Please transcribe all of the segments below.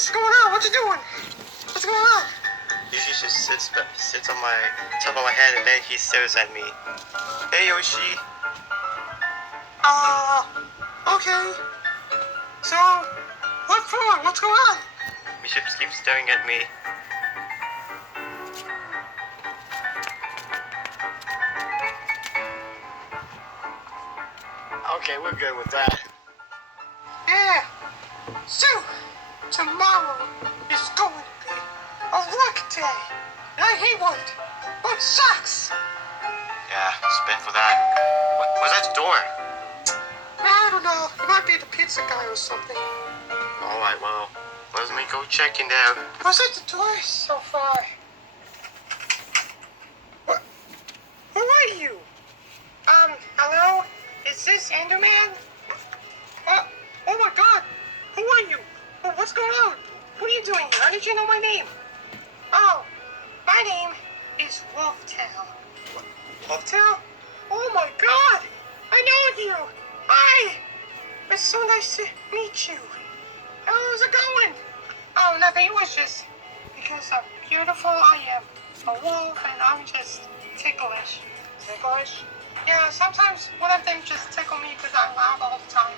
What's going on? What you doing? What's going on? He just sits on my top of my head and then he stares at me. Hey Yoshi. Okay. So, what for? What's going on? He just keeps staring at me. Okay, we're good with that. Yeah. So, tomorrow is going to be a work day. And I hate work. Work sucks. Yeah, spit for that. What's at the door? I don't know. It might be the pizza guy or something. Alright, well, let me go check in there. Who's at the door so far? What? Who are you? Hello? Is this Enderman? Oh my god! Who are you? What's going on? What are you doing here? How did you know my name? Oh, my name is Wolftail. Wolftail? Oh my god! I know you! Hi! It's so nice to meet you. How's it going? Oh, nothing. It was just because how beautiful I am. A wolf and I'm just ticklish. Ticklish? Yeah, sometimes one of them just tickle me because I laugh all the time.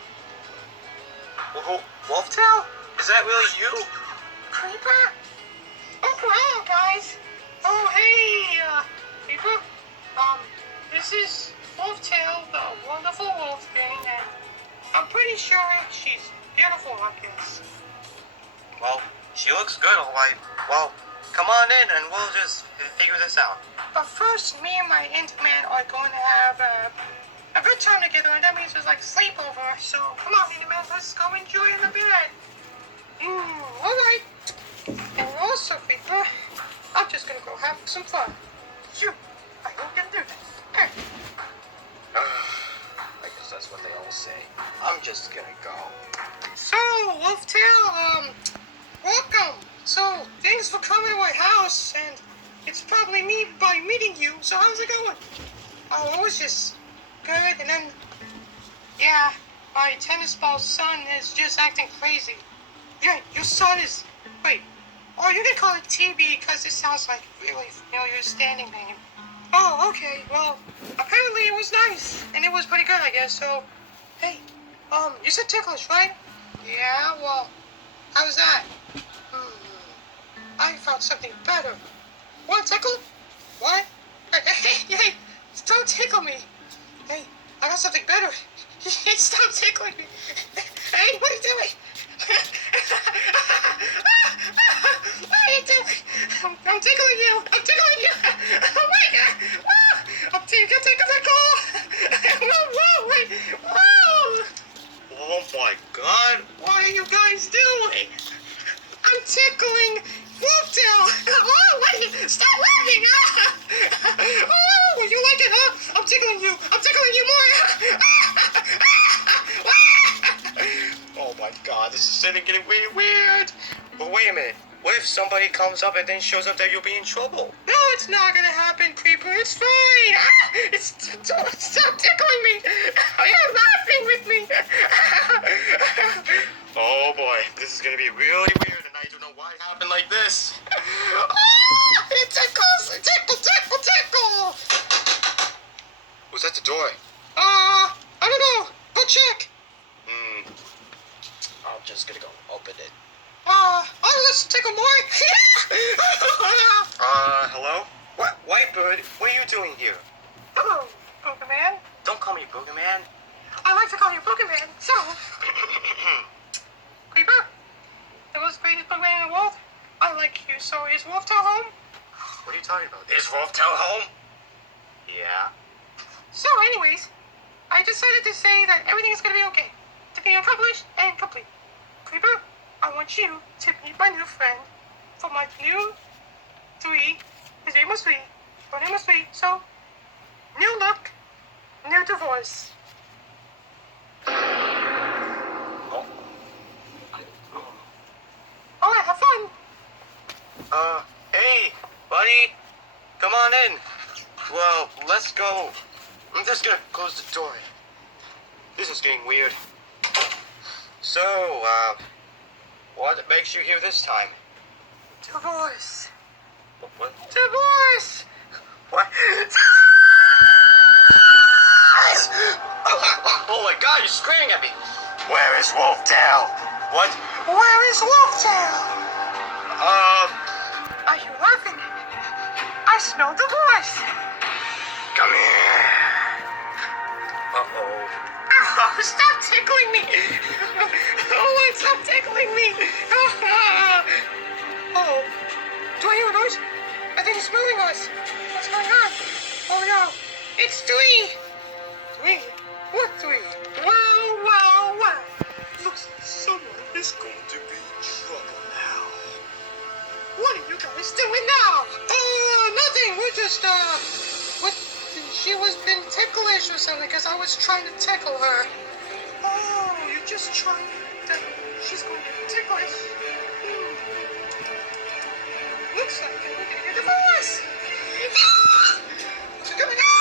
Wolftail? Is that really you? Creeper? Oh, hello, guys. Oh, hey, Creeper. This is Wolftail, the wonderful wolf thing, and I'm pretty sure she's beautiful like this. Well, she looks good, alright. Well, come on in and we'll just figure this out. But first, me and my Enderman are going to have a good time together, and that means it's like sleepover. So, come on, Enderman, let's go enjoy in the bed. Alright. And also, Creeper, I'm just going to go have some fun. I don't get to do this. Okay. I guess that's what they all say. I'm just gonna go. So, Wolftail, welcome. So, thanks for coming to my house, and it's probably me by meeting you. So, how's it going? Oh, it was just good, and then, yeah, my tennis ball son is just acting crazy. Yeah, your son is, wait, oh, you can call it TB because it sounds like really familiar standing name. Oh, okay, well, apparently it was nice, and it was pretty good, I guess, so, hey, you said ticklish, right? Yeah, well, how was that? I found something better. What, tickle? What? Hey, don't tickle me. Hey, I got something better. Stop tickling me. Hey, what are you doing? What are you doing? I'm tickling you. I'm tickling you. Oh my god. Woo! I'm tickle. Whoa, wait. Whoa. Oh my god. What are you guys doing? I'm tickling Wolftail. Oh, wait. Stop laughing. Oh, you like it, huh? I'm tickling you. I'm tickling you more. Oh my god, this is starting getting really weird. But wait a minute. What if somebody comes up and then shows up that you'll be in trouble? No, it's not gonna happen, Creeper. It's fine. Stop tickling me. You're laughing with me. Oh boy, this is gonna be really weird and I don't know why it happened like this. It tickles. Tickle. Who's at the door? I don't know. Go check. I'm just gonna go open it. Let's tickle more. Hello? What? Whitebird, what are you doing here? Hello, Boogeyman. Don't call me Boogeyman. I like to call you Boogeyman. So, Creeper, the most greatest Boogeyman in the world. I like you. So, is Wolftail home? What are you talking about? Is Wolftail home? Yeah. So, anyways, I decided to say that everything is gonna be okay. To be accomplished and complete. Creeper, I want you to meet my new friend for my new three. His name was Three. Her name was Three. So, new look, new divorce. Alright, have fun. Hey, buddy. Come on in. Well, let's go. I'm just gonna close the door. This is getting weird. So, What makes you here this time? Divorce. What? Divorce! What? Oh my god, you're screaming at me! Where is Wolftail? What? Where is Wolftail? Uh, Are you laughing? I smell divorce. come here. Uh-oh. Oh, stop tickling me. Oh, stop tickling me. Oh, do I hear a noise? I think it's moving us. What's going on? Oh no, it's three. Three? What three? Wow. Looks like someone is going to be in trouble now. What are you guys doing now? Nothing. We're just, she was been ticklish or something because I was trying to tickle her. Oh, you're just trying to, she's going to be ticklish. Looks like we're going to get a divorce. What's going on?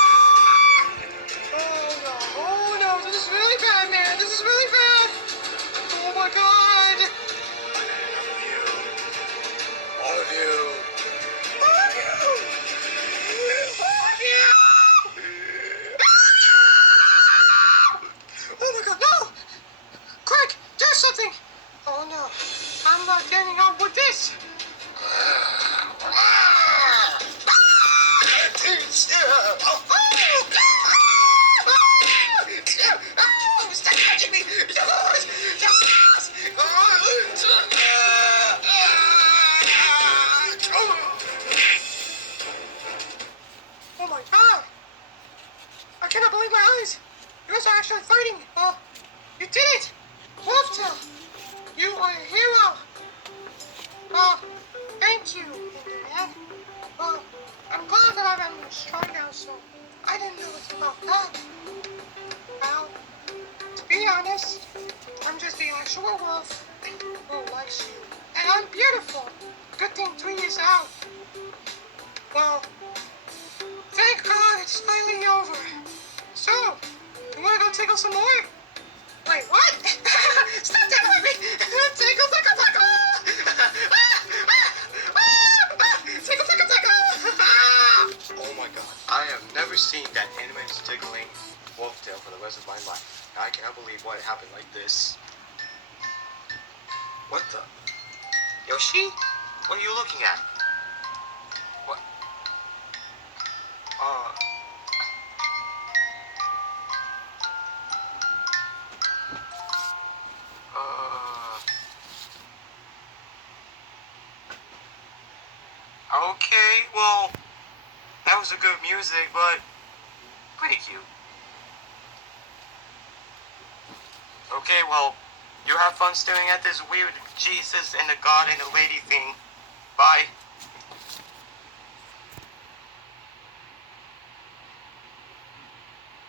Oh no, this is really bad, man. This is really bad. Oh my god. All of you. Oh my god, no! Craig, do something! Oh no, I'm not getting on with this! Stop touching me! Oh my god! I cannot believe my eyes! You guys are actually fighting! You did it! Wolftail! You are a hero! Thank you, man. I'm glad that I'm strong now, so I didn't know it's about that. Well, to be honest, I'm just the actual wolf who likes you. And I'm beautiful! Good thing 3 is out. Well, thank God it's finally over. So, you wanna go tickle some more? Wait, what? Stop tickling me! Tickle! Tickle! Oh my god. I have never seen that animated tickling Wolftail for the rest of my life. I cannot believe why it happened like this. What the? Yoshi? What are you looking at? What? Okay, well, that was a good music, but pretty cute. Okay, well, you have fun staring at this weird Jesus and the God and the lady thing. Bye.